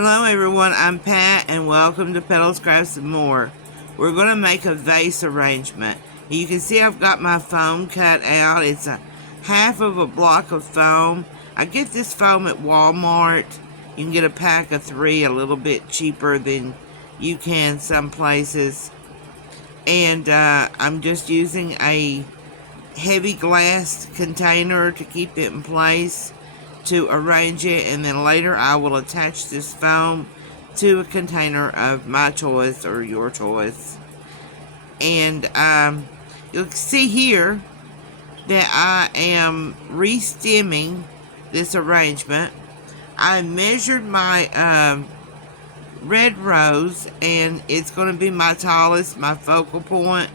Hello everyone, I'm Pat and welcome to Petals, Crafts and More. We're going to make a vase arrangement. You can see I've got my foam cut out. It's a half of a block of foam. I get this foam at Walmart. You can get a pack of 3 a little bit cheaper than you can some places. And I'm just using a heavy glass container to keep it in place to arrange it, and then later I will attach this foam to a container of my choice or your choice. And you'll see here that I am re-stemming this arrangement. I measured my red rose, and it's going to be my tallest, my focal point,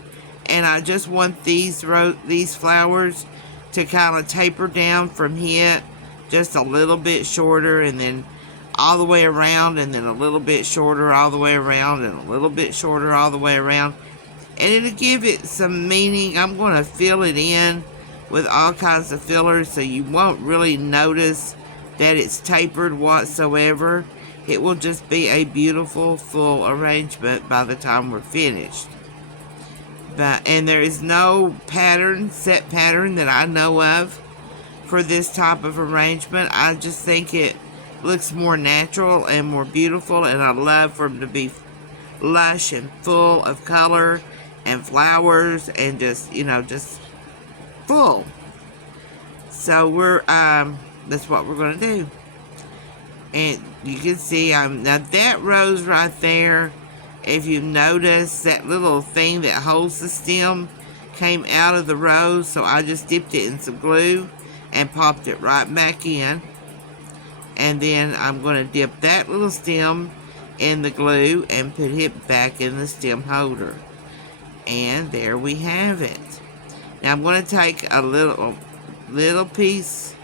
and I just want these flowers to kind of taper down from here just a little bit shorter, and then all the way around, and then a little bit shorter all the way around, and a little bit shorter all the way around. And it'll give it some meaning. I'm going to fill it in with all kinds of fillers so you won't really notice that it's tapered whatsoever. It will just be a beautiful full arrangement by the time we're finished. And there is no set pattern that I know of for this type of arrangement. I just think it looks more natural and more beautiful, and I love for them to be lush and full of color and flowers and just full. So that's what we're going to do. And you can see now that rose right there, if you notice, that little thing that holds the stem came out of the rose, so I just dipped it in some glue and popped it right back in. And then I'm going to dip that little stem in the glue and put it back in the stem holder. And there we have it. Now I'm going to take a little piece,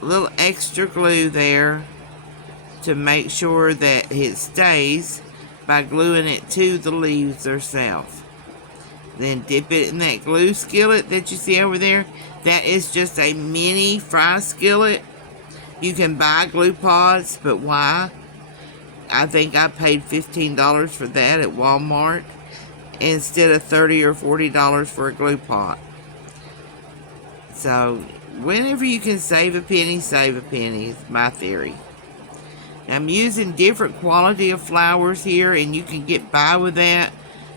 a little extra glue there to make sure that it stays by gluing it to the leaves themselves. Then dip it in that glue skillet that you see over there. That is just a mini fry skillet. You can buy glue pods, but why? I think I paid $15 for that at Walmart instead of $30 or $40 for a glue pot. So whenever you can save a penny is my theory. I'm using different quality of flowers here, and you can get by with that.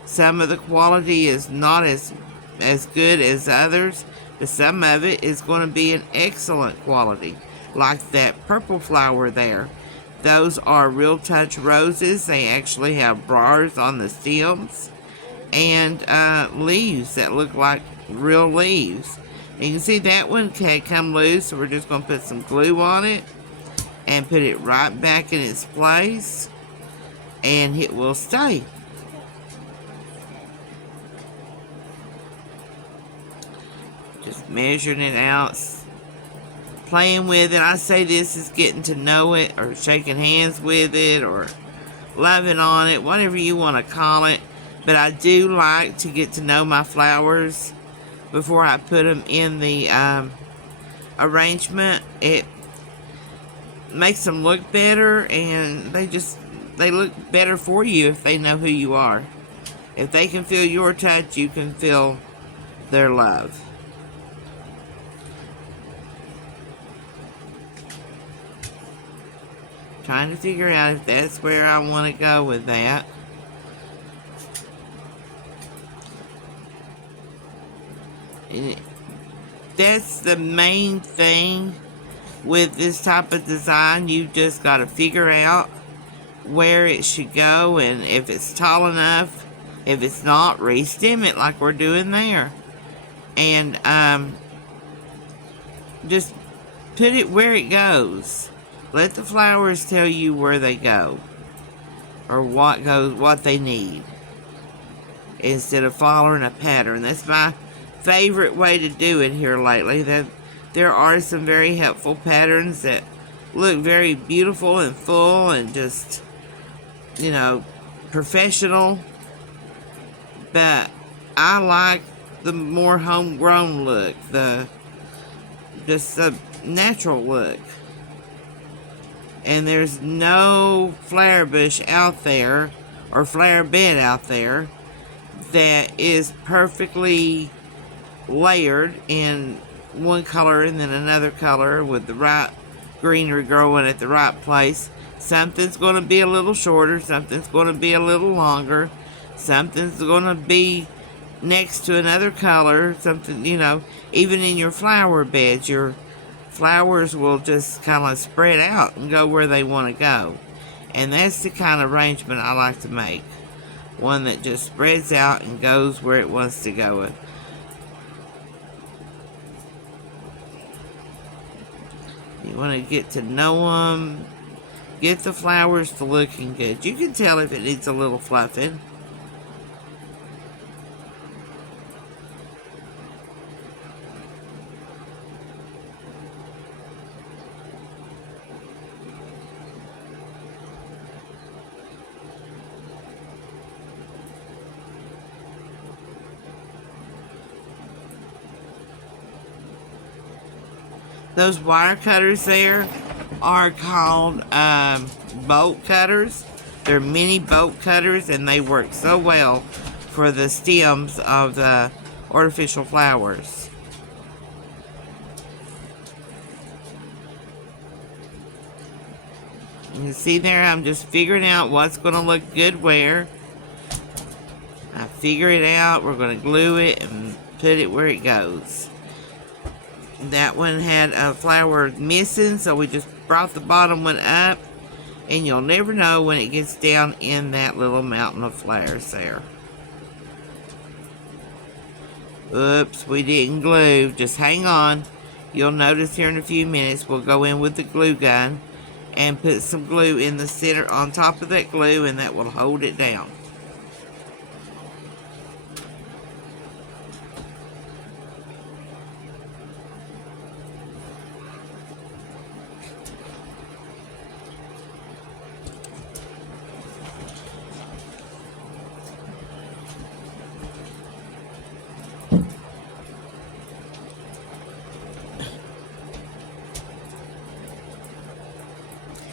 Some of the quality is not as good as others, but some of it is going to be an excellent quality, like that purple flower there. Those are Real Touch roses. They actually have bars on the stems and leaves that look like real leaves. And you can see that one can't come loose, so we're just going to put some glue on it and put it right back in its place, and it will stay. Just measuring it out, playing with it. I say this is getting to know it, or shaking hands with it, or loving on it, whatever you want to call it. But I do like to get to know my flowers before I put them in the arrangement. It makes them look better, and they look better for you if they know who you are. If they can feel your touch, you can feel their love. Trying to figure out if that's where I want to go with that. That's the main thing with this type of design. You just got to figure out where it should go, and if it's tall enough. If it's not, re-stem it like we're doing there. And just put it where it goes. Let the flowers tell you where they go, or what they need, instead of following a pattern. That's my favorite way to do it here lately. There are some very helpful patterns that look very beautiful and full and just, professional. But I like the more homegrown look, just the natural look. and there's no flower bush out there or flower bed out there that is perfectly layered in one color and then another color with the right greenery growing at the right place. Something's going to be a little shorter, something's going to be a little longer, something's going to be next to another color, something, you know, even in your flower beds, your flowers will just kind of spread out and go where they want to go. And that's the kind of arrangement I like to make. One that just spreads out and goes where it wants to go. You want to get to know them, get the flowers to looking good. You can tell if it needs a little fluffing. Those wire cutters there are called bolt cutters. They're mini bolt cutters, and they work so well for the stems of the artificial flowers. You can see there, I'm just figuring out what's going to look good where. I figure it out. We're going to glue it and put it where it goes. That one had a flower missing, so we just brought the bottom one up, and you'll never know when it gets down in that little mountain of flowers there. Oops, we didn't glue. Just hang on. You'll notice here in a few minutes we'll go in with the glue gun and put some glue in the center on top of that glue, and that will hold it down.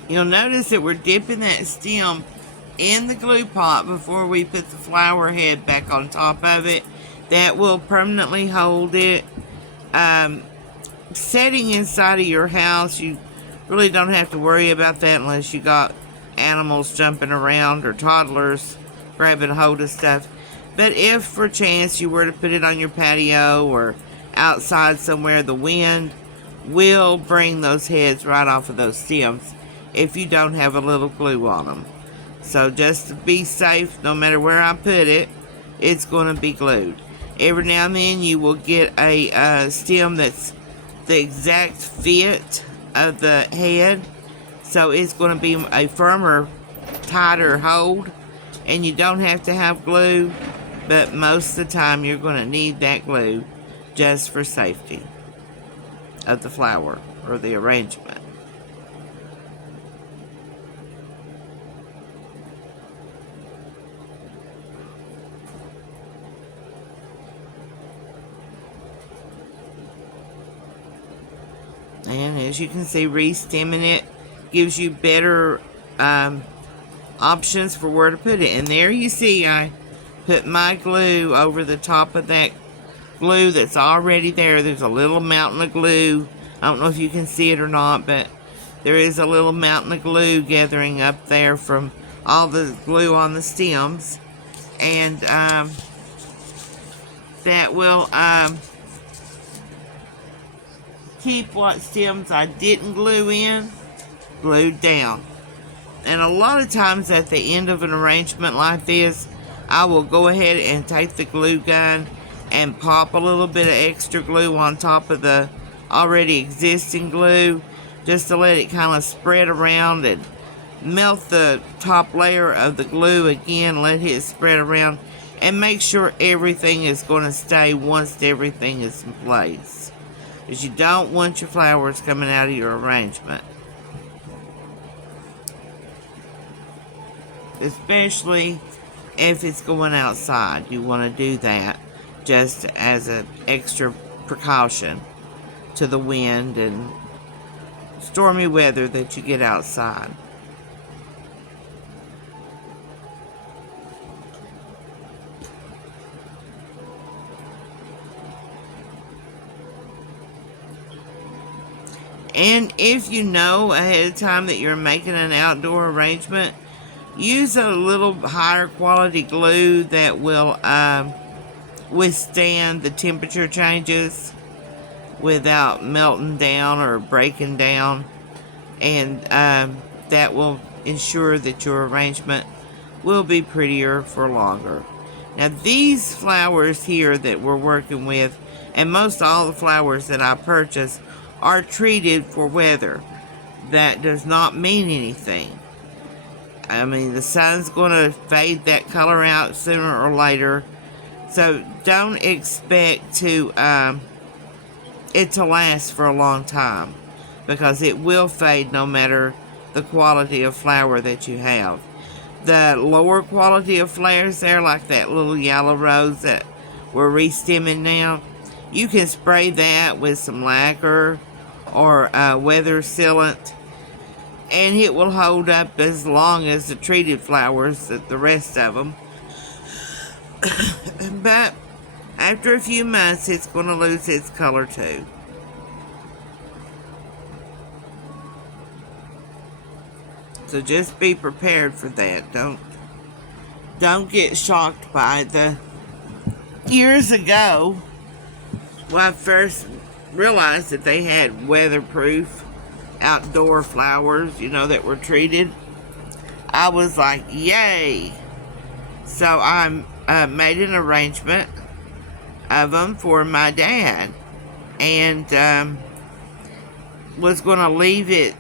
You'll notice that we're dipping that stem in the glue pot before we put the flower head back on top of it. That will permanently hold it. Setting inside of your house, you really don't have to worry about that unless you got animals jumping around or toddlers grabbing a hold of stuff. But if for chance you were to put it on your patio or outside somewhere, the wind will bring those heads right off of those stems if you don't have a little glue on them. So just to be safe, no matter where I put it, it's going to be glued. Every now and then you will get a stem that's the exact fit of the head, so it's going to be a firmer, tighter hold, and you don't have to have glue, but most of the time you're going to need that glue just for safety of the flower or the arrangement. And as you can see, re-stemming it gives you better options for where to put it. And there you see I put my glue over the top of that glue that's already there. There's a little mountain of glue. I don't know if you can see it or not, but there is a little mountain of glue gathering up there from all the glue on the stems. And that will keep what stems I didn't glue in glued down. And a lot of times at the end of an arrangement like this, I will go ahead and take the glue gun and pop a little bit of extra glue on top of the already existing glue, just to let it kind of spread around and melt the top layer of the glue again, let it spread around, and make sure everything is going to stay once everything is in place, because you don't want your flowers coming out of your arrangement, especially if it's going outside. You want to do that just as an extra precaution to the wind and stormy weather that you get outside. And if you know ahead of time that you're making an outdoor arrangement, use a little higher quality glue that will withstand the temperature changes without melting down or breaking down. And that will ensure that your arrangement will be prettier for longer. Now these flowers here that we're working with, and most all the flowers that I purchase, are treated for weather. That does not mean anything. I mean, the sun's going to fade that color out sooner or later. So don't expect it to last for a long time, because it will fade no matter the quality of flower that you have. The lower quality of flowers there, like that little yellow rose that we're restemming now, you can spray that with some lacquer or weather sealant, and it will hold up as long as the treated flowers, the rest of them. But after a few months, it's going to lose its color too. So just be prepared for that. Don't get shocked by the years ago when I first realized that they had weatherproof outdoor flowers, you know, that were treated. I was like, yay. So I made an arrangement of them for my dad, and was going to leave it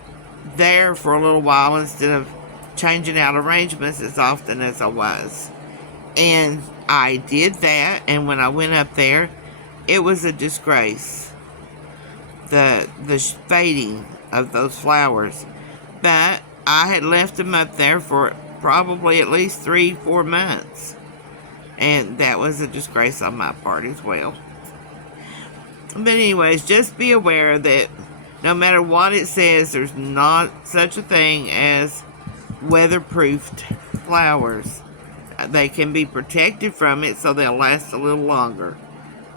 there for a little while instead of changing out arrangements as often as I was. And I did that, and when I went up there, it was a disgrace, the fading of those flowers. But I had left them up there for probably at least 3-4 months, and that was a disgrace on my part as well. But anyways, just be aware that no matter what it says, there's not such a thing as weatherproofed flowers. They can be protected from it so they'll last a little longer,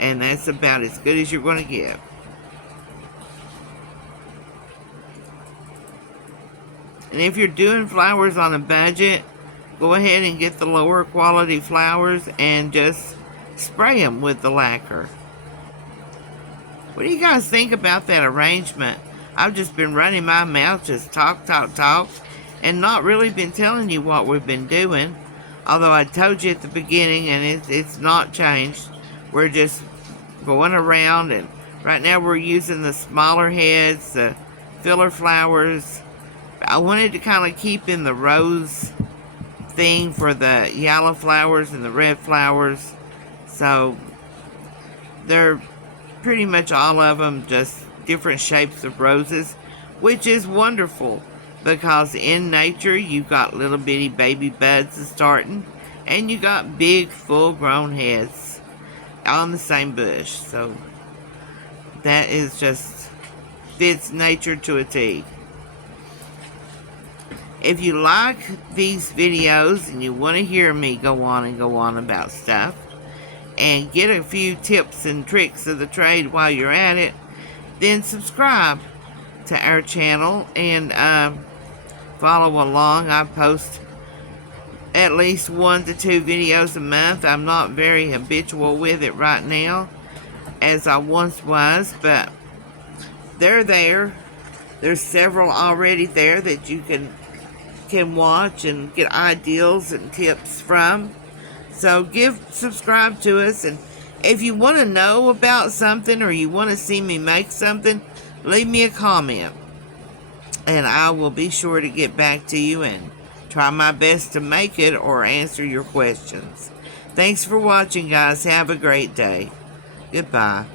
and that's about as good as you're going to get. And if you're doing flowers on a budget, go ahead and get the lower quality flowers and just spray them with the lacquer. What do you guys think about that arrangement? I've just been running my mouth, just talk, and not really been telling you what we've been doing. Although I told you at the beginning, and it's not changed. We're just going around, and right now we're using the smaller heads, the filler flowers. I wanted to kind of keep in the rose thing for the yellow flowers and the red flowers. So they're pretty much all of them just different shapes of roses, which is wonderful, because in nature you've got little bitty baby buds starting, and you got big full grown heads on the same bush. So that is just fits nature to a T. If you like these videos and you want to hear me go on about stuff and get a few tips and tricks of the trade while you're at it, then subscribe to our channel and follow along. I post at least 1 to 2 videos a month. I'm not very habitual with it right now as I once was, but they're there. There's several already there that you can watch and get ideas and tips from. So subscribe to us, and if you want to know about something or you want to see me make something, leave me a comment, and I will be sure to get back to you and try my best to make it or answer your questions. Thanks for watching, guys. Have a great day. Goodbye.